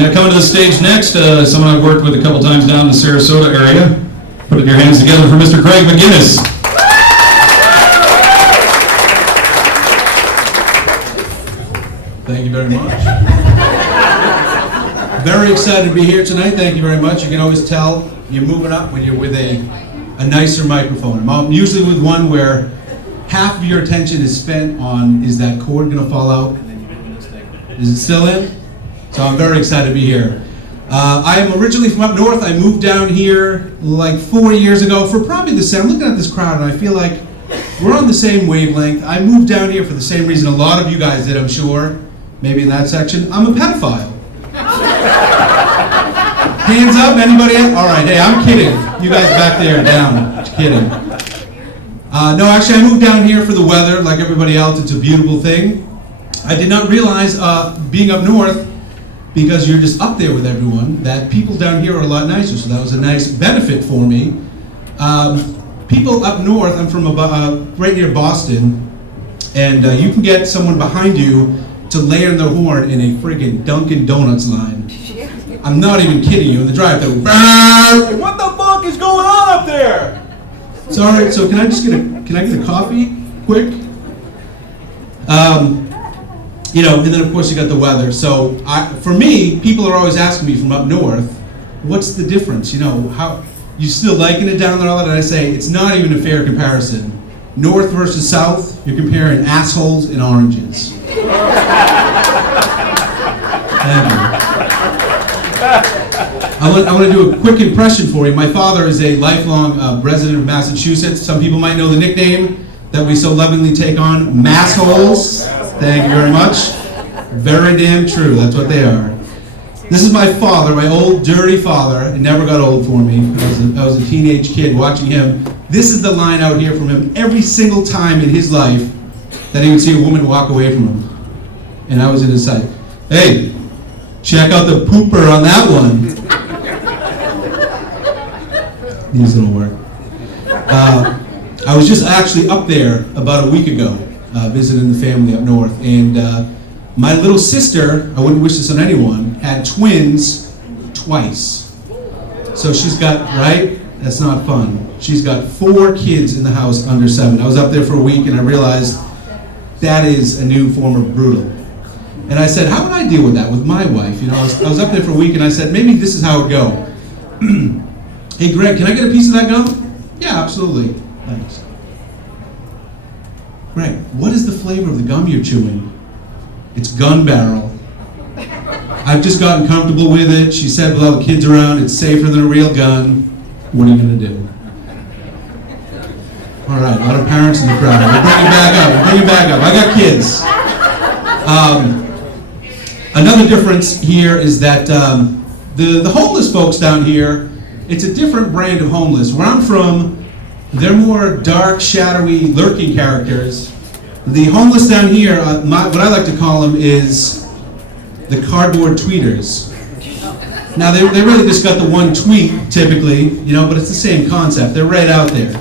And coming to the stage next, someone I've worked with a couple times down in the Sarasota area. Put your hands together for Mr. Craig McInnes. Thank you very much. Very excited to be here tonight. Thank you very much. You can always tell you're moving up when you're with a nicer microphone. I'm usually with one where half of your attention is spent on, is that cord going to fall out? Is it still in? So I'm very excited to be here. I am originally from up north. I moved down here like 4 years ago for probably the same. I'm looking at this crowd and I feel like we're on the same wavelength. I moved down here for the same reason a lot of you guys did, I'm sure. Maybe in that section. I'm a pedophile. Hands up, anybody? All right, hey, I'm kidding. You guys back there, down. Just kidding. No, actually, I moved down here for the weather. Like everybody else, it's a beautiful thing. I did not realize, being up north, because you're just up there with everyone, that people down here are a lot nicer, so that was a nice benefit for me. People up north, I'm from right near Boston, and you can get someone behind you to lay on their horn in a friggin' Dunkin' Donuts line. I'm not even kidding you, in the drive-thru. What the fuck is going on up there? Sorry, so can I get a coffee, quick? You know, and then of course you got the weather. So for me, people are always asking me from up north, what's the difference? You know, how you still liking it down there all that? And I say, it's not even a fair comparison. North versus south, you're comparing assholes and oranges. Thank you. I want to do a quick impression for you. My father is a lifelong resident of Massachusetts. Some people might know the nickname that we so lovingly take on, Massholes. Thank you very much. Very damn true, that's what they are. This is my father, my old dirty father. It never got old for me. I was a teenage kid watching him. This is the line out here from him every single time in his life that he would see a woman walk away from him. And I was in his sight. Hey, check out the pooper on that one. These don't work. I was just actually up there about a week ago, visiting the family up north, and my little sister, I wouldn't wish this on anyone, had twins twice. So she's got, right? That's not fun. She's got 4 kids in the house under 7. I was up there for a week and I realized that is a new form of brutal. And I said, how would I deal with that with my wife? You know, I was up there for a week and I said, maybe this is how it would go. Hey Greg, can I get a piece of that gum? Yeah, absolutely. Thanks. Greg, what is the flavor of the gum you're chewing? It's gun barrel. I've just gotten comfortable with it. She said with all the kids around, it's safer than a real gun. What are you gonna do? All right, a lot of parents in the crowd. We'll bring it back up, I got kids. Another difference here is that the homeless folks down here, it's a different brand of homeless. Where I'm from, they're more dark, shadowy, lurking characters. The homeless down here, what I like to call them is the cardboard tweeters. Now they really just got the one tweet typically, you know, but it's the same concept. They're right out there.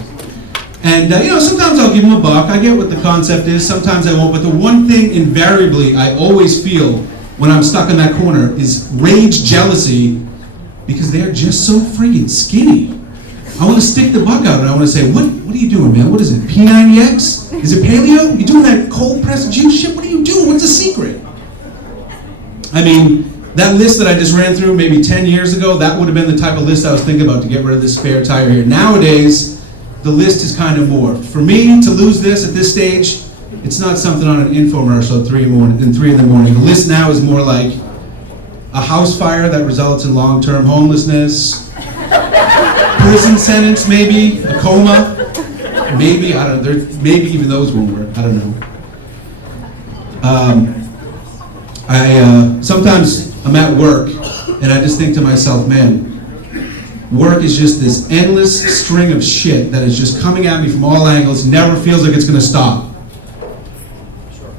And you know, sometimes I'll give them a buck. I get what the concept is, sometimes I won't, but the one thing invariably I always feel when I'm stuck in that corner is rage, jealousy, because they're just so friggin' skinny. I want to stick the buck out and I want to say, what are you doing, man? What is it, P90X? Is it paleo? You doing that cold pressed juice shit? What are you doing? What's the secret? I mean, that list that I just ran through maybe 10 years ago, that would have been the type of list I was thinking about to get rid of this spare tire here. Nowadays, the list is kind of morphed. For me to lose this at this stage, it's not something on an infomercial at 3 in the morning. The list now is more like a house fire that results in long-term homelessness, prison sentence maybe, a coma, maybe, I don't know, maybe even those won't work, I don't know. Sometimes I'm at work and I just think to myself, man, work is just this endless string of shit that is just coming at me from all angles, never feels like it's gonna stop.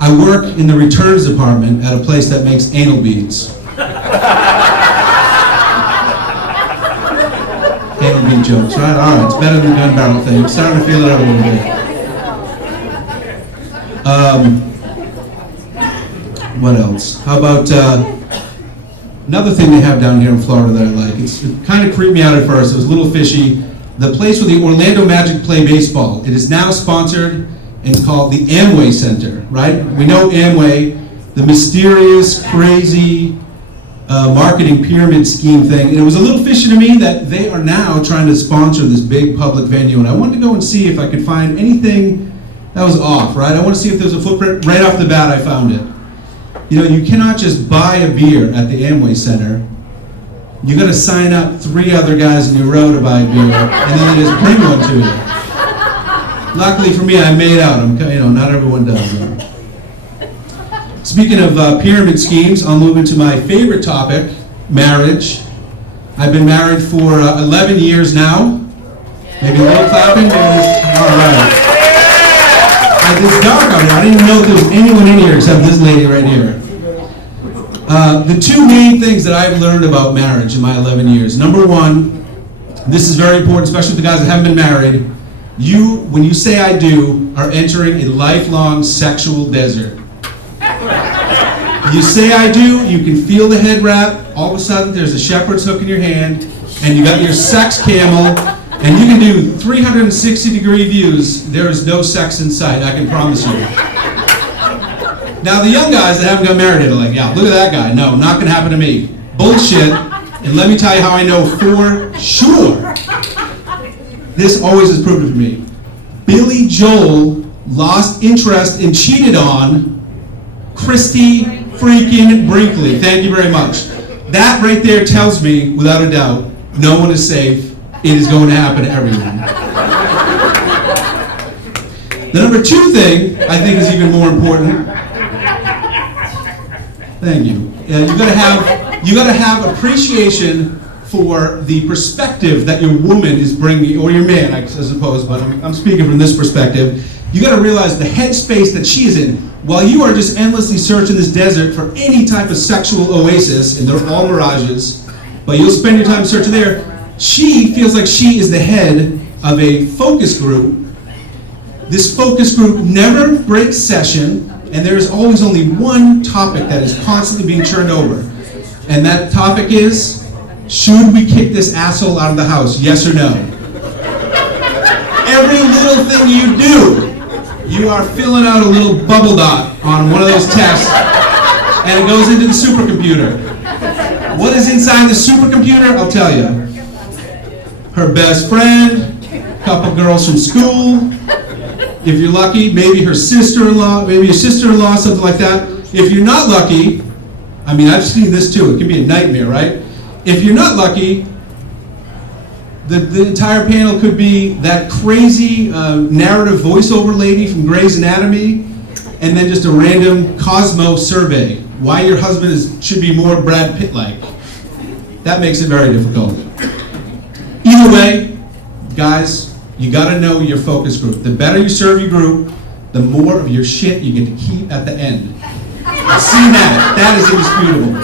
I work in the returns department at a place that makes anal beads. Anal bead jokes, right? All right, it's better than the gun barrel thing. I'm starting to feel it out a little bit. What else? How about Another thing they have down here in Florida that I like, it kind of creeped me out at first, it was a little fishy. The place where the Orlando Magic play baseball, it is now sponsored, and it's called the Amway Center, right? We know Amway, the mysterious, crazy marketing pyramid scheme thing. And it was a little fishy to me that they are now trying to sponsor this big public venue. And I wanted to go and see if I could find anything that was off, right? I want to see if there's a footprint. Right off the bat, I found it. You know, you cannot just buy a beer at the Amway Center. You got to sign up 3 other guys in your row to buy a beer, and then they just bring one to you. Luckily for me, I made out. Not everyone does. Speaking of pyramid schemes, I'll move into my favorite topic, marriage. I've been married for 11 years now. Maybe a little clapping? All right. It's dark out here. I didn't even know if there was anyone in here except this lady right here. The 2 main things that I've learned about marriage in my 11 years. Number 1, this is very important, especially for the guys that haven't been married. When you say I do, are entering a lifelong sexual desert. You say I do, you can feel the head wrap, all of a sudden there's a shepherd's hook in your hand, and you got your sex camel, and you can do 360-degree views. There is no sex in sight, I can promise you. Now the young guys that haven't got married are like, yeah, look at that guy. No, not gonna happen to me. Bullshit, and let me tell you how I know for sure. This always has proven to me. Billy Joel lost interest and cheated on Christy freaking Brinkley. Thank you very much. That right there tells me, without a doubt, no one is safe. It is going to happen to everyone. The number 2 thing I think is even more important. Thank you. You gotta have appreciation for the perspective that your woman is bringing, or your man, I suppose, but I'm speaking from this perspective. You gotta realize the headspace that she is in. While you are just endlessly searching this desert for any type of sexual oasis, and they're all mirages, but you'll spend your time searching there, she feels like she is the head of a focus group. This focus group never breaks session, and there is always only one topic that is constantly being turned over. And that topic is, should we kick this asshole out of the house, yes or no? Every little thing you do, you are filling out a little bubble dot on one of those tests, and it goes into the supercomputer. What is inside the supercomputer? I'll tell you. Her best friend, a couple girls from school, if you're lucky, maybe her sister-in-law, maybe a sister-in-law, something like that. If you're not lucky, I mean, I've seen this too, it can be a nightmare, right? If you're not lucky, the entire panel could be that crazy narrative voiceover lady from Grey's Anatomy, and then just a random Cosmo survey. Why your husband should be more Brad Pitt-like. That makes it very difficult. Either way, guys, you gotta know your focus group. The better you serve your group, the more of your shit you get to keep at the end. I've seen that. That is indisputable.